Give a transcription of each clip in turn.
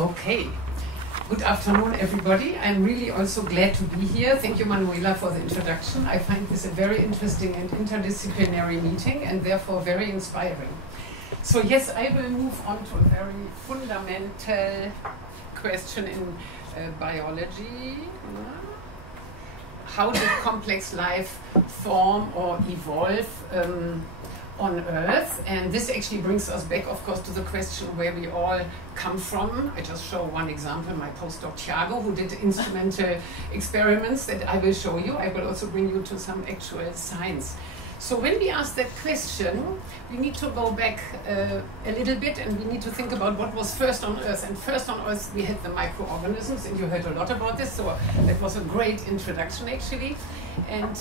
Okay. Good afternoon, everybody. I'm really also glad to be here. Thank you, Manuela, for the introduction. I find this a very interesting and interdisciplinary meeting and therefore very inspiring. So yes, I will move on to a very fundamental question in biology. How did complex life form or evolve on Earth? And this actually brings us back, of course, to the question where we all come from. I just show one example, my postdoc Thiago, who did instrumental experiments that I will show you. I will also bring you to some actual science. So when we ask that question, we need to go back a little bit and we need to think about what was first on Earth. And first on Earth, we had the microorganisms, and you heard a lot about this, so that was a great introduction, actually. And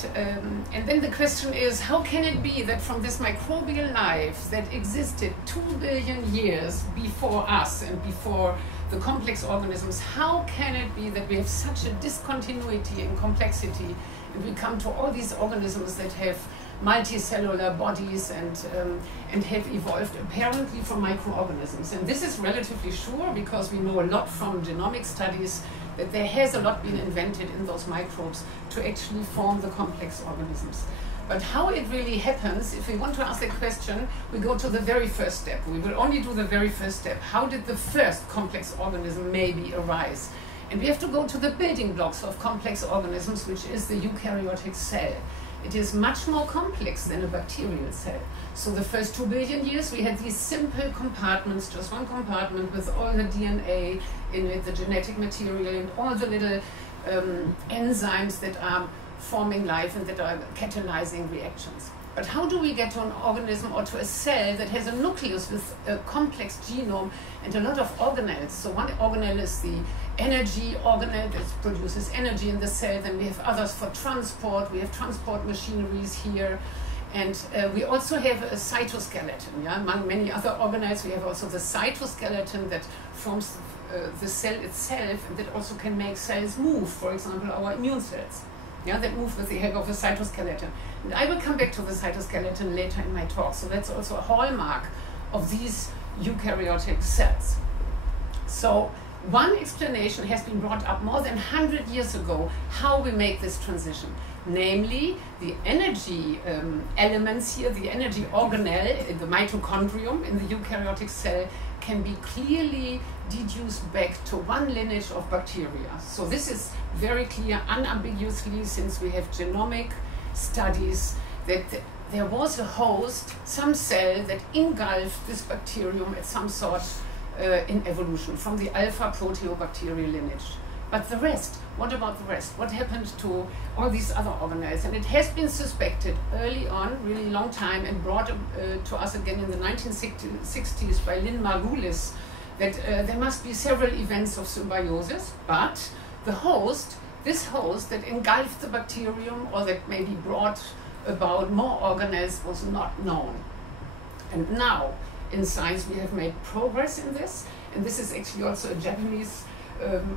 then the question is, how can it be that from this microbial life that existed 2 billion years before us and before the complex organisms, how can it be that we have such a discontinuity in complexity and we come to all these organisms that have multicellular bodies and have evolved apparently from microorganisms? And this is relatively sure because we know a lot from genomic studies that there has a lot been invented in those microbes to actually form the complex organisms. But how it really happens, if we want to ask that question, we go to the very first step. We will only do the very first step. How did the first complex organism maybe arise? And we have to go to the building blocks of complex organisms, which is the eukaryotic cell. It is much more complex than a bacterial cell. So the first 2 billion years, we had these simple compartments, just one compartment with all the DNA in it, the genetic material, and all the little enzymes that are forming life and that are catalyzing reactions. But how do we get to an organism or to a cell that has a nucleus with a complex genome and a lot of organelles? So one organelle is the energy organelle that produces energy in the cell. Then we have others for transport. We have transport machineries here. And we also have a cytoskeleton. Yeah? Among many other organelles, we have also the cytoskeleton that forms the cell itself and that also can make cells move. For example, our immune cells. Yeah, that move with the help of a cytoskeleton. And I will come back to the cytoskeleton later in my talk. So that's also a hallmark of these eukaryotic cells. So one explanation has been brought up more than 100 years ago how we make this transition. Namely, the energy elements here, the energy organelle in the mitochondrium in the eukaryotic cell can be clearly deduced back to one lineage of bacteria. So this is very clear unambiguously, since we have genomic studies, that there was a host, some cell that engulfed this bacterium at some sort in evolution from the alpha proteobacterial lineage. But the rest, what about the rest? What happened to all these other organelles? And it has been suspected early on, really long time, and brought to us again in the 1960s by Lynn Margulis, that there must be several events of symbiosis, but the host, this host that engulfed the bacterium or that maybe brought about more organelles, was not known. And now in science we have made progress in this, and this is actually also a Japanese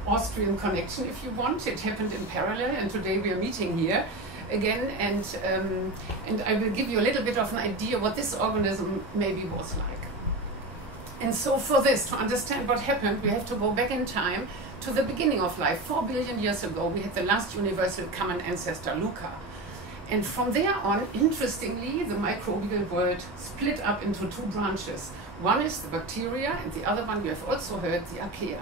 Austrian connection, if you want. It happened in parallel, and today we are meeting here again, and I will give you a little bit of an idea what this organism maybe was like. And so for this, to understand what happened, we have to go back in time to the beginning of life. 4 billion years ago, we had the last universal common ancestor, Luca. And from there on, interestingly, the microbial world split up into 2 branches. One is the bacteria, and the other one, you have also heard, the archaea.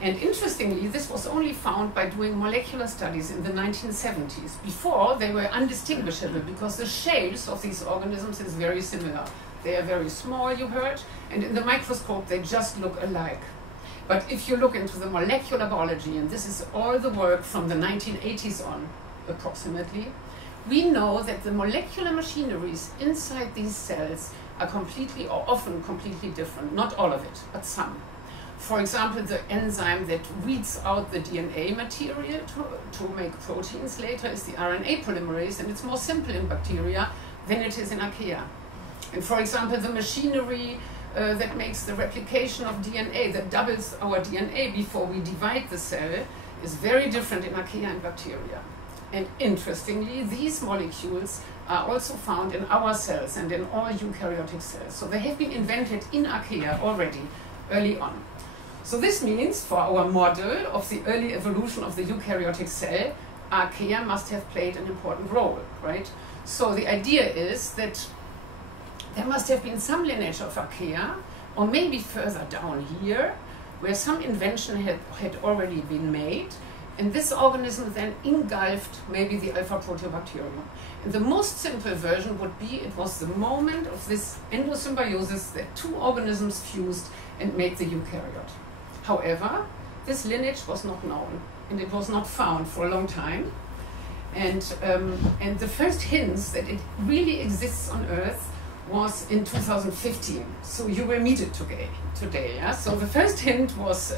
And interestingly, this was only found by doing molecular studies in the 1970s. Before, they were undistinguishable because the shapes of these organisms is very similar. They are very small, you heard, and in the microscope, they just look alike. But if you look into the molecular biology, and this is all the work from the 1980s on, approximately, we know that the molecular machineries inside these cells are completely or often completely different. Not all of it, but some. For example, the enzyme that weeds out the DNA material to make proteins later is the RNA polymerase, and it's more simple in bacteria than it is in archaea. And for example, the machinery that makes the replication of DNA, that doubles our DNA before we divide the cell, is very different in archaea and bacteria. And interestingly, these molecules are also found in our cells and in all eukaryotic cells. So they have been invented in archaea already early on. So this means for our model of the early evolution of the eukaryotic cell, archaea must have played an important role, right? So the idea is that there must have been some lineage of archaea, or maybe further down here, where some invention had already been made, and this organism then engulfed maybe the alpha proteobacterium. And the most simple version would be it was the moment of this endosymbiosis that two organisms fused and made the eukaryote. However, this lineage was not known, and it was not found for a long time. And the first hints that it really exists on Earth was in 2015. So you will meet it today. Yeah? So the first hint was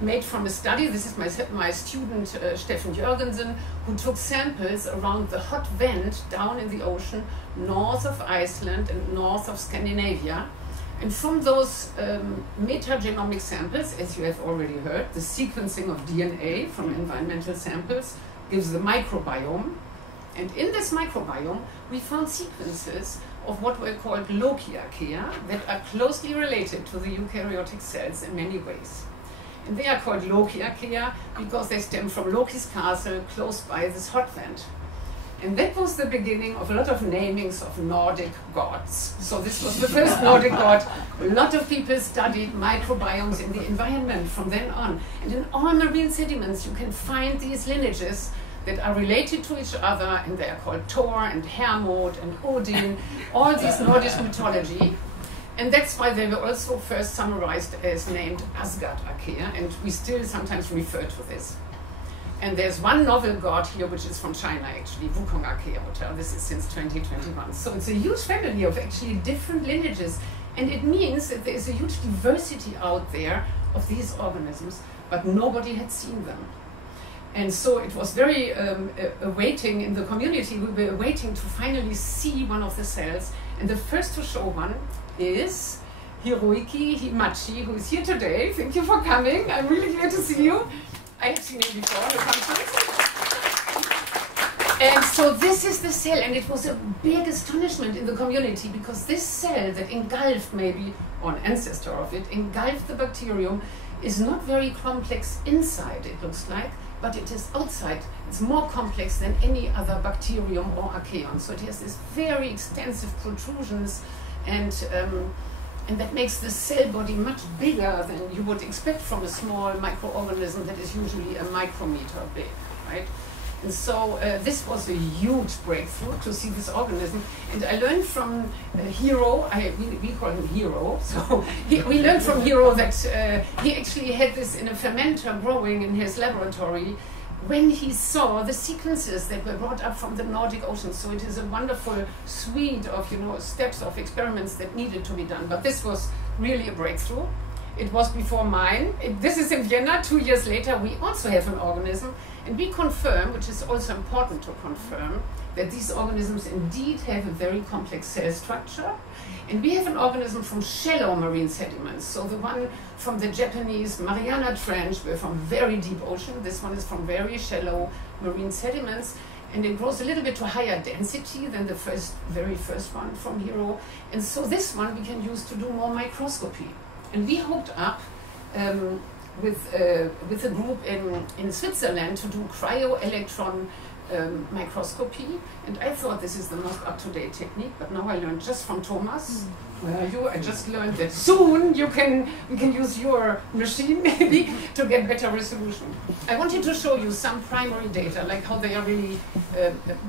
made from a study. This is my student Steffen Jørgensen, who took samples around the hot vent down in the ocean north of Iceland and north of Scandinavia. And from those metagenomic samples, as you have already heard, the sequencing of DNA from environmental samples gives the microbiome. And in this microbiome, we found sequences of what were called Loki-archaea that are closely related to the eukaryotic cells in many ways. And they are called Loki-archaea because they stem from Loki's castle close by this hot vent. And that was the beginning of a lot of namings of Nordic gods. So this was the first Nordic god. A lot of people studied microbiomes in the environment from then on. And in all marine sediments, you can find these lineages that are related to each other, and they are called Thor and Hermod and Odin, all these Nordic mythology. And that's why they were also first summarized as named Asgard-archaea, and we still sometimes refer to this. And there's one novel god here, which is from China, actually, Wukong-archaea. This is since 2021. So it's a huge family of actually different lineages. And it means that there's a huge diversity out there of these organisms, but nobody had seen them. And so it was very awaiting in the community. We were waiting to finally see one of the cells. And the first to show one is Hiroiki Himachi, who is here today. Thank you for coming. I'm really glad to see you. I have seen him before at the conference. And so this is the cell, and it was a big astonishment in the community because this cell that engulfed maybe, or an ancestor of it, engulfed the bacterium is not very complex inside, it looks like, but it is outside. It's more complex than any other bacterium or archaeon. So it has these very extensive protrusions, and that makes the cell body much bigger than you would expect from a small microorganism that is usually a micrometer big, right? And so this was a huge breakthrough to see this organism. And I learned from Hiro, we call him Hiro, so we learned from Hiro that he actually had this in a fermenter growing in his laboratory when he saw the sequences that were brought up from the Nordic Ocean. So it is a wonderful suite of steps of experiments that needed to be done. But this was really a breakthrough. It was before mine. This is in Vienna. 2 years later, we also have an organism. And we confirm, which is also important to confirm, that these organisms indeed have a very complex cell structure. And we have an organism from shallow marine sediments. So the one from the Japanese Mariana Trench, we're from very deep ocean. This one is from very shallow marine sediments. And it grows a little bit to higher density than the very first one from Hiro. And so this one we can use to do more microscopy. And we hooked up with a group in Switzerland to do cryo-electron microscopy. And I thought this is the most up-to-date technique, but now I learned just from Thomas. I just learned that soon we can use your machine maybe to get better resolution. I wanted to show you some primary data, like how they are really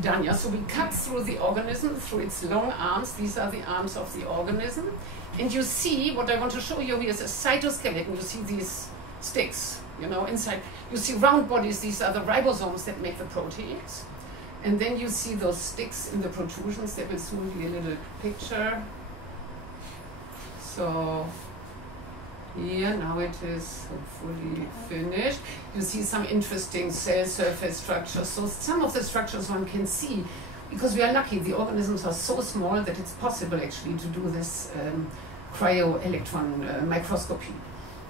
done. Yeah? So we cut through the organism, through its long arms. These are the arms of the organism. And you see, what I want to show you here is a cytoskeleton. You see these sticks, inside. You see round bodies. These are the ribosomes that make the proteins. And then you see those sticks in the protrusions. There will soon be a little picture. So here, now it is hopefully finished. You see some interesting cell surface structures. So some of the structures one can see, because we are lucky, the organisms are so small that it's possible actually to do this cryo-electron microscopy.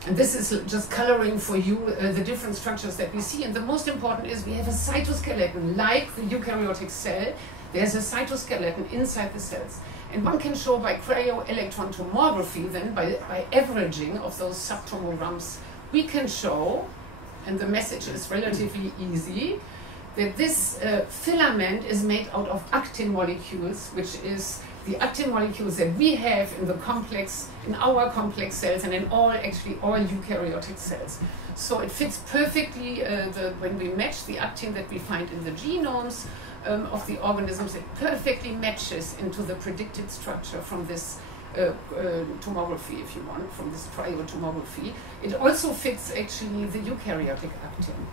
And this is just coloring for you the different structures that we see. And the most important is we have a cytoskeleton, like the eukaryotic cell. There's a cytoskeleton inside the cells. And one can show by cryo-electron tomography, then by averaging of those subtomograms we can show, and the message is relatively easy, that this filament is made out of actin molecules, which is the actin molecules that we have in the complex, in our complex cells, and in all eukaryotic cells. So it fits perfectly when we match the actin that we find in the genomes of the organisms, it perfectly matches into the predicted structure from this tomography, if you want, from this cryotomography. It also fits actually the eukaryotic actin.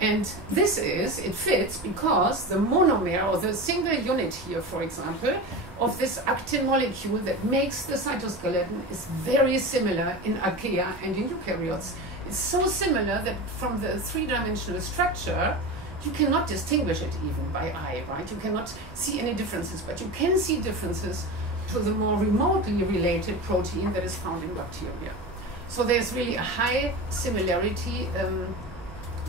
And it fits because the monomer, or the single unit here, for example, of this actin molecule that makes the cytoskeleton is very similar in archaea and in eukaryotes. It's so similar that from the three-dimensional structure, you cannot distinguish it even by eye, right? You cannot see any differences, but you can see differences to the more remotely related protein that is found in bacteria. So there's really a high similarity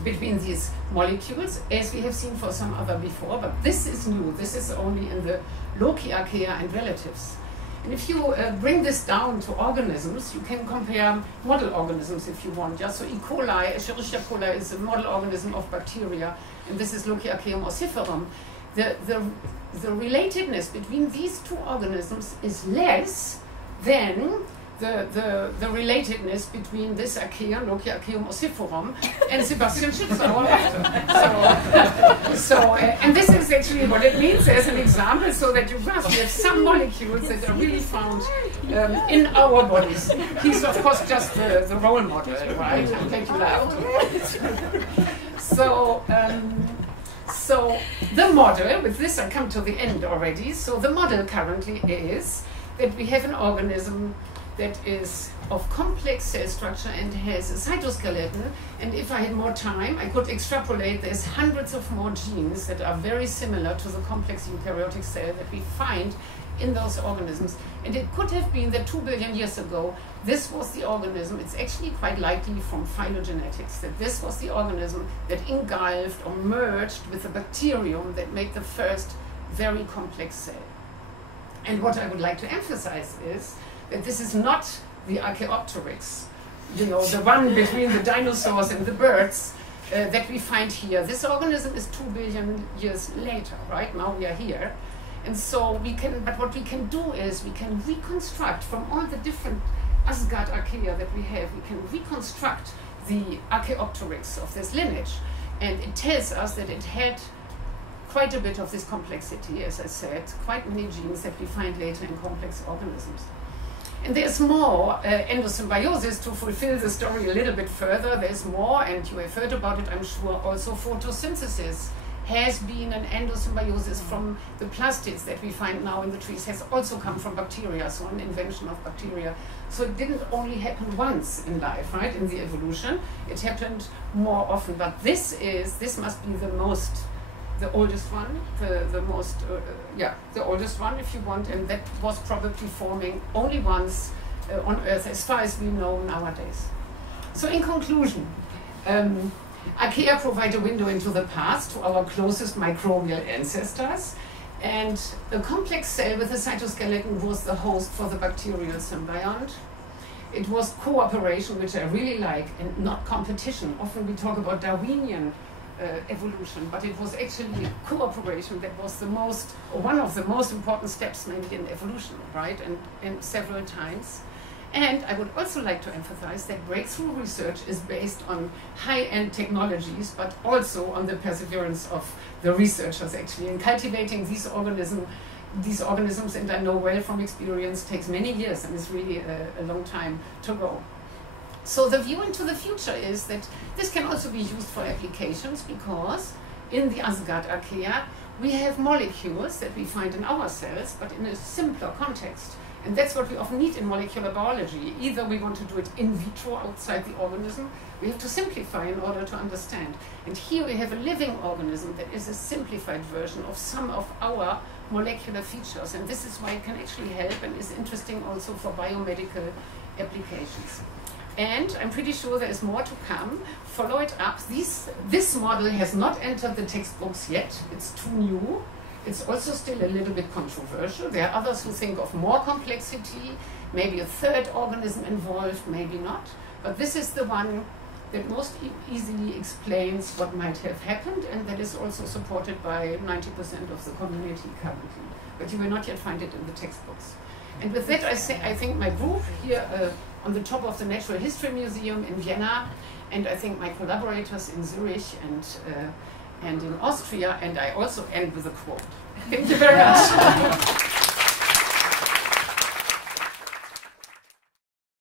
between these molecules, as we have seen for some other before, but this is new. This is only in the loci archaea and relatives. And if you bring this down to organisms, you can compare model organisms if you want. Yeah? So E. coli, Escherichia coli is a model organism of bacteria, and this is Loci archaeum ossiferum. The relatedness between these two organisms is less than the relatedness between this archaea, Loci archaeum ossiferum, and Sebastian Schitzauer. And this is actually what it means as an example, so that you grasp we have some molecules that are really found in our bodies. He's of course just the role model, right? I'm glad you laughed. So the model, with this I come to the end already, so the model currently is that we have an organism that is of complex cell structure and has a cytoskeleton, and if I had more time I could extrapolate. There's hundreds of more genes that are very similar to the complex eukaryotic cell that we find in those organisms, and it could have been that 2 billion years ago this was the organism. It's actually quite likely from phylogenetics that this was the organism that engulfed or merged with the bacterium that made the first very complex cell. And what I would like to emphasize is that this is not the Archaeopteryx, the one between the dinosaurs and the birds that we find here. This organism is 2 billion years later, right? Now we are here. And so but what we can do is we can reconstruct from all the different Asgard archaea that we have, we can reconstruct the Archaeopteryx of this lineage. And it tells us that it had quite a bit of this complexity, as I said, quite many genes that we find later in complex organisms. And there's more endosymbiosis to fulfill the story a little bit further. There's more, and you have heard about it, I'm sure. Also, photosynthesis has been an endosymbiosis from the plastids that we find now in the trees, has also come from bacteria, so an invention of bacteria. So it didn't only happen once in life, right, in the evolution. It happened more often, but this must be the oldest one, the oldest one, if you want, and that was probably forming only once on Earth, as far as we know nowadays. So in conclusion, archaea provide a window into the past to our closest microbial ancestors, and a complex cell with a cytoskeleton was the host for the bacterial symbiont. It was cooperation, which I really like, and not competition. Often we talk about Darwinian evolution, but it was actually cooperation that was one of the most important steps maybe in evolution, right? And several times. And I would also like to emphasize that breakthrough research is based on high-end technologies, but also on the perseverance of the researchers actually. And cultivating these organisms, and I know well from experience, takes many years and is really a long time to go. So the view into the future is that this can also be used for applications, because in the Asgard archaea we have molecules that we find in our cells, but in a simpler context. And that's what we often need in molecular biology. Either we want to do it in vitro outside the organism, we have to simplify in order to understand. And here we have a living organism that is a simplified version of some of our molecular features. And this is why it can actually help and is interesting also for biomedical applications. And I'm pretty sure there is more to come. Follow it up. This model has not entered the textbooks yet. It's too new. It's also still a little bit controversial. There are others who think of more complexity, maybe a third organism involved, maybe not. But this is the one that most easily explains what might have happened, and that is also supported by 90% of the community currently. But you will not yet find it in the textbooks. And with that, I think my group here on the top of the Natural History Museum in Vienna, and I think my collaborators in Zurich and in Austria, and I also end with a quote. Thank you very much.